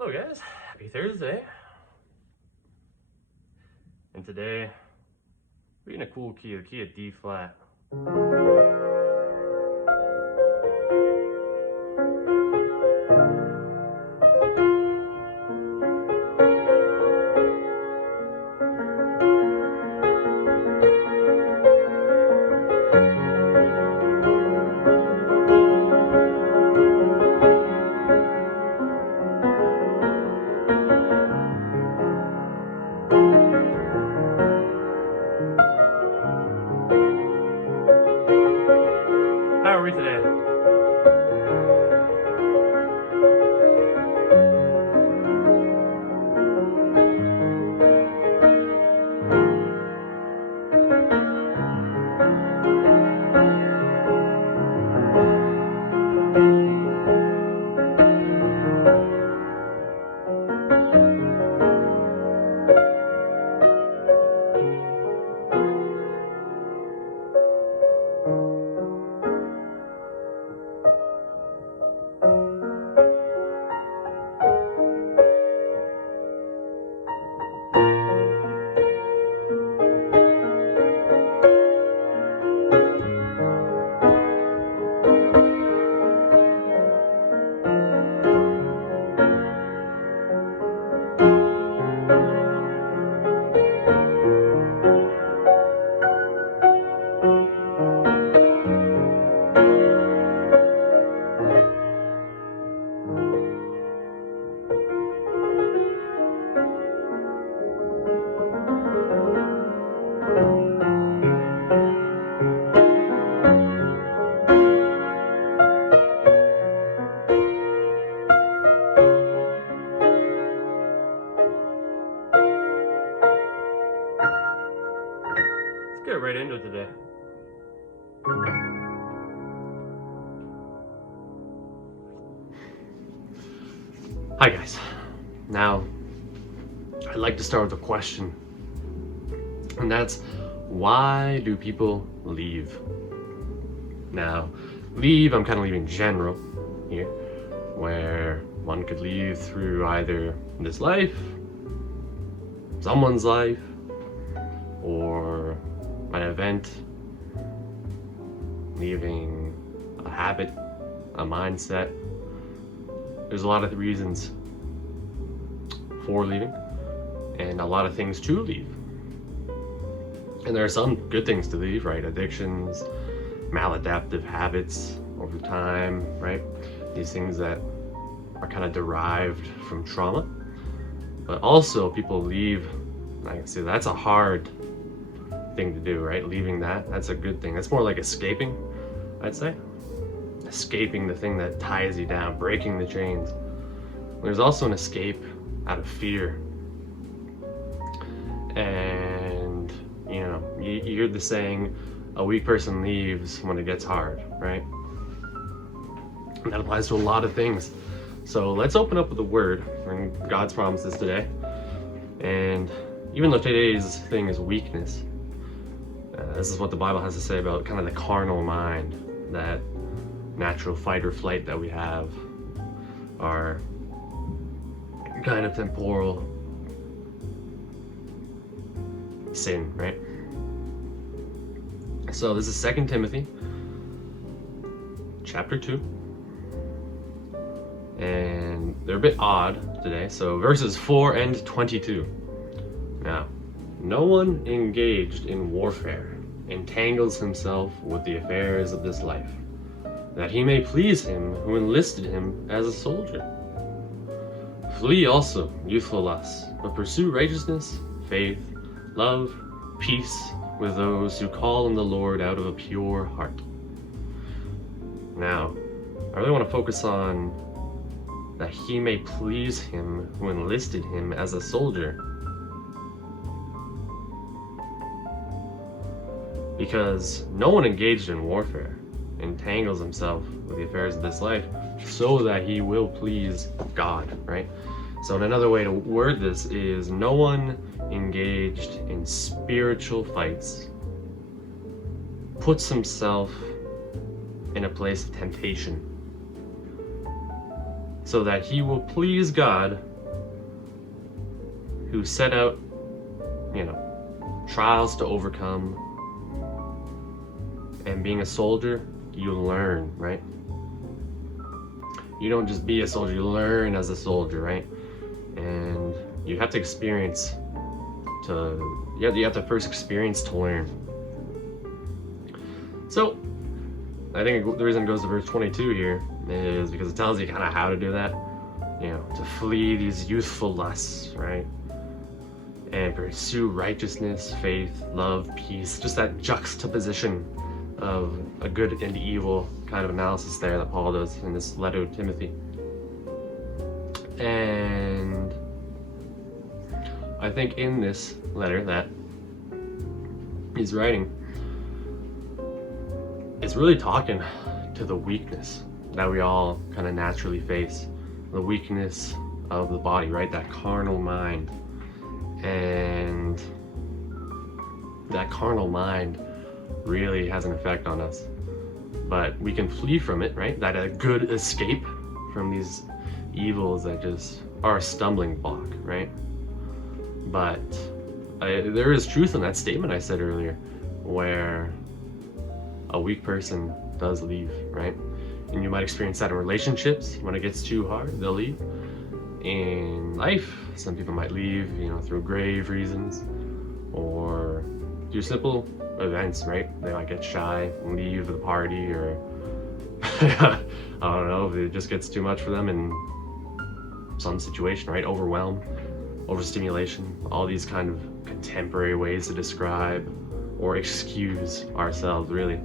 Hello guys, happy Thursday. And today, we're in a cool key, the key of D flat. How are we today? Let's get right into it today. Hi guys. Now, I'd like to start with a question. And that's, why do people leave? Now, leave, I'm kind of leaving general here, where one could leave through either this life, someone's life, or an event, leaving a habit, a mindset. There's a lot of reasons for leaving and a lot of things to leave. And there are some good things to leave, right? Addictions, maladaptive habits over time, right? These things that are kind of derived from trauma. But also people leave, I can say that's a hard thing to do, right? Leaving that's a good thing. That's more like escaping, I'd say. Escaping the thing that ties you down, breaking the chains. There's also an escape out of fear. And, you know, you hear the saying, a weak person leaves when it gets hard, right? And that applies to a lot of things. So let's open up with the word and God's promises today. And even though today's thing is weakness, this is what the Bible has to say about kind of the carnal mind, that natural fight or flight that we have, our kind of temporal sin, right? So this is 2 Timothy chapter 2, and they're a bit odd today. So verses 4 and 22. Now, no one engaged in warfare entangles himself with the affairs of this life, that he may please him who enlisted him as a soldier. Flee also youthful lusts, but pursue righteousness, faith, love, peace with those who call on the Lord out of a pure heart. Now, I really want to focus on that he may please him who enlisted him as a soldier. Because no one engaged in warfare entangles himself with the affairs of this life so that he will please God, right? So another way to word this is, no one engaged in spiritual fights puts himself in a place of temptation so that he will please God, who set out, trials to overcome. And being a soldier, you learn, right? You don't just be a soldier, you learn as a soldier, right? And you have to experience you have to first experience to learn. So I think the reason it goes to verse 22 here is because it tells you kind of how to do that, to flee these youthful lusts, right? And pursue righteousness, faith, love, peace, just that juxtaposition of a good and evil kind of analysis there that Paul does in this letter to Timothy. And I think in this letter that he's writing, it's really talking to the weakness that we all kind of naturally face, the weakness of the body, right? That carnal mind. And that carnal mind really has an effect on us, but we can flee from it, right? That a good escape from these evils that just are a stumbling block, right? But there is truth in that statement I said earlier, where a weak person does leave, right? And you might experience that in relationships. When it gets too hard, they'll leave. In life, some people might leave, through grave reasons or through simple events, right? They might get shy and leave the party, or I don't know, if it just gets too much for them in some situation, right? Overwhelm, overstimulation, all these kind of contemporary ways to describe or excuse ourselves, really.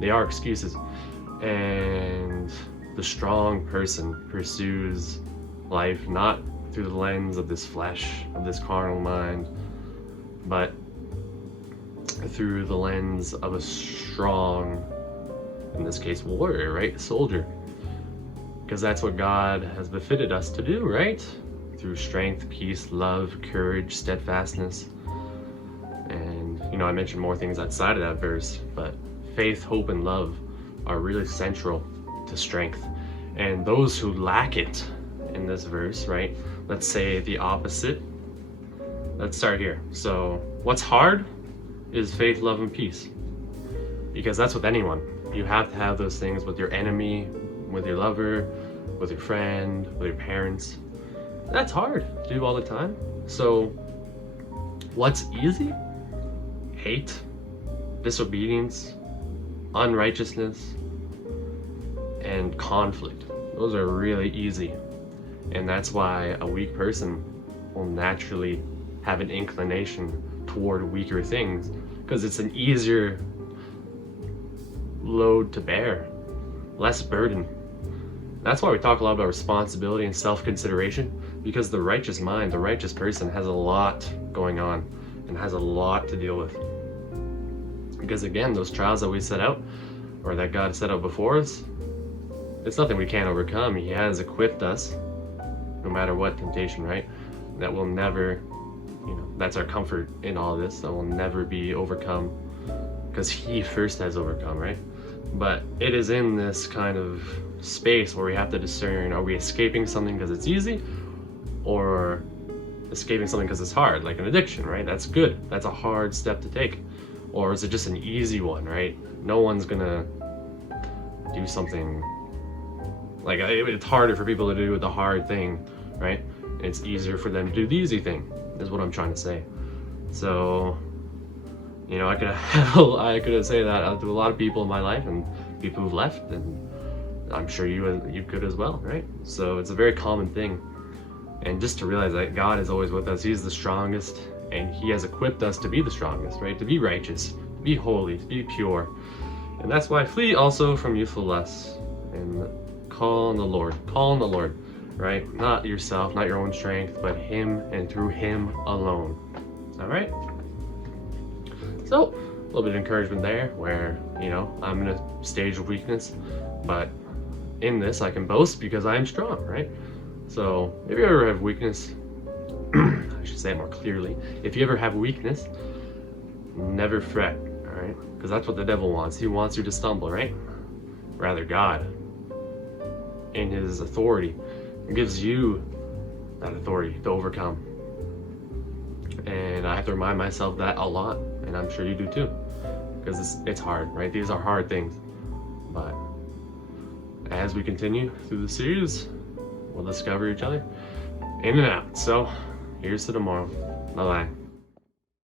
They are excuses. And the strong person pursues life not through the lens of this flesh, of this carnal mind, but through the lens of a strong, in this case, warrior, right? Soldier. Because that's what God has befitted us to do, right? Through strength, peace, love, courage, steadfastness. And, I mentioned more things outside of that verse, but faith, hope, and love are really central to strength. And those who lack it in this verse, right? Let's say the opposite. Let's start here. So what's hard is faith, love, and peace. Because that's with anyone. You have to have those things with your enemy, with your lover, with your friend, with your parents. That's hard to do all the time. So what's easy? Hate, disobedience, unrighteousness, and conflict. Those are really easy. And that's why a weak person will naturally have an inclination toward weaker things, because it's an easier load to bear, less burden. That's why we talk a lot about responsibility and self-consideration, because the righteous mind, the righteous person has a lot going on and has a lot to deal with. Because again, those trials that we set out, or that God set out before us, it's nothing we can't overcome. He has equipped us, no matter what temptation, right? That will never, that's our comfort in all this, that will never be overcome, because He first has overcome, right? But it is in this kind of space where we have to discern, are we escaping something because it's easy, or escaping something because it's hard, like an addiction, right? That's good. That's a hard step to take. Or is it just an easy one, right? No one's gonna do something, like, it's harder for people to do the hard thing, right? It's easier for them to do the easy thing, is what I'm trying to say. So, I could say that to a lot of people in my life, and people who've left, and I'm sure you could as well, right? So it's a very common thing. And just to realize that God is always with us. He's the strongest, and He has equipped us to be the strongest, right? To be righteous, to be holy, to be pure. And that's why flee also from youthful lusts, and call on the Lord, right? Not yourself, not your own strength, but Him, and through Him alone. All right? So, a little bit of encouragement there, where, I'm in a stage of weakness, but in this I can boast because I am strong, right? So, if you ever have weakness, I should say it more clearly, if you ever have weakness, never fret, all right? Because that's what the devil wants. He wants you to stumble, right? Rather, God, in His authority, It gives you that authority to overcome. And I have to remind myself that a lot, and I'm sure you do too, because it's hard, right? These are hard things. But as we continue through the series, we'll discover each other in and out. So here's to tomorrow. Bye-bye.